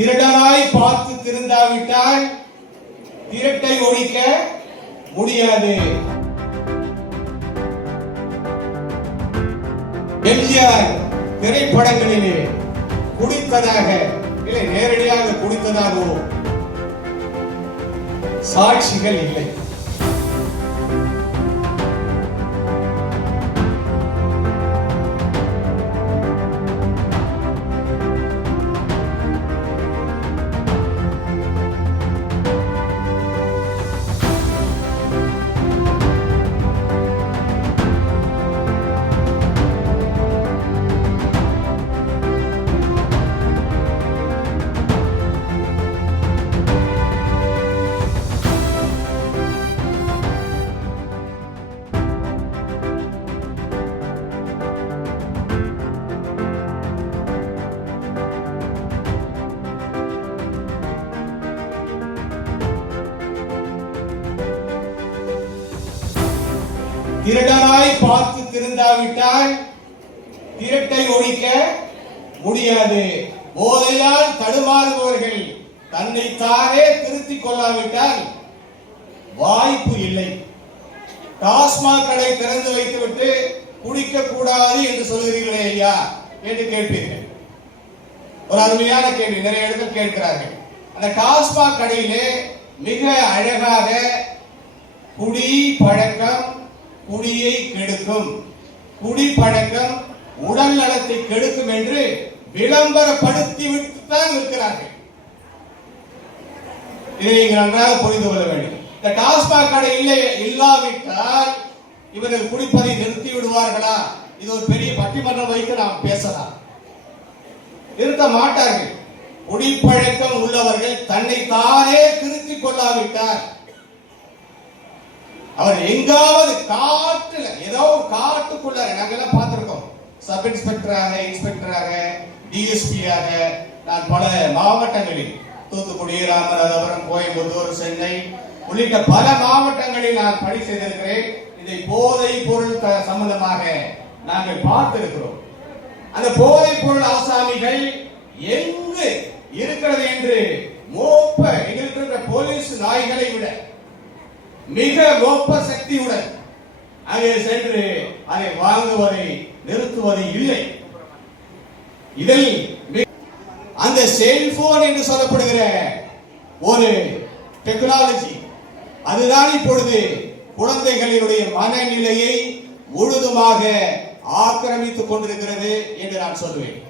திருடனாய் பார்த்து திருந்தாவிட்டால் திருட்டை ஒழிக்க முடியாது. எம்ஜிஆர் திரைப்படங்களிலே குடித்ததாக இல்லை நேரடியாக குடித்ததாகவோ சாட்சிகள் இல்லை. திருடனாய் பார்த்து திருந்தாவிட்டால் திருட்டை ஒழிக்க முடியாது. போதையால் தடுமாறுபவர்கள் தன்னைத்தானே திருத்திக் கொள்ளாவிட்டால் வாய்ப்பு இல்லை. டாஸ்மாக் கடை திறந்து வைத்துவிட்டு குடிக்க கூடாது என்று சொல்கிறீர்களே ஐயா என்று கேட்பீர்கள். ஒரு அருமையான கேள்வி நிறைய இடத்தில் கேட்கிறார்கள். அந்த டாஸ்மாக் கடையிலே மிக அழகாக குடி பழக்கம் குடியை கெடுக்கும், குடி பழக்கம் உடல் நலத்தை கெடுக்கும் என்று விளம்பரப்படுத்தி விட்டுத்தான் இருக்கிறார்கள். இதை நீங்கள் நன்றாக புரிந்து கொள்ள வேண்டும். இந்த டாஸ்மாக் கடை இல்லாவிட்டால் இவர்கள் குடிப்பதை நிறுத்தி விடுவார்களா? இது ஒரு பெரிய பட்டிமன்றம் வைத்து நாம் பேசலாம். நிறுத்த மாட்டார்கள். குடிப்பழக்கம் உள்ளவர்கள் தன்னை தானே திருத்திக் கொள்ளாவிட்டால் அவர் எங்காவது காட்டுல ஏதோ காட்டுக்குள்ள நாங்கெல்லாம் பார்த்திருக்கோம். சப் இன்ஸ்பெக்டராக, இன்ஸ்பெக்டராக, டிஎஸ்பியாக நான் பல மாவட்டங்களில் தூத்துக்குடி, ராமநாதபுரம், கோயம்புத்தூர், சென்னை உள்ளிட்ட பல மாவட்டங்களில் நான் பணி செய்திருக்கிறேன். இதை போதை பொருள் சம்பந்தமாக நாங்கள் பார்த்திருக்கிறோம். அந்த போதை பொருள் ஆசாமிகள் எங்கு இருக்கிறது என்று மோப்ப எங்கிருக்கின்ற போலீஸ் நாய்களை விட மிக மோப்ப சக்தியுடன் அங்கே சென்று அதை வாங்குவதை நிறுத்துவது இல்லை. இதில் அந்த செல்போன் என்று சொல்லப்படுகிற ஒரு டெக்னாலஜி அதுதான் இப்பொழுது குழந்தைகளினுடைய மனநிலையை முழுதுமாக ஆக்கிரமித்துக் கொண்டிருக்கிறது என்று நான் சொல்வேன்.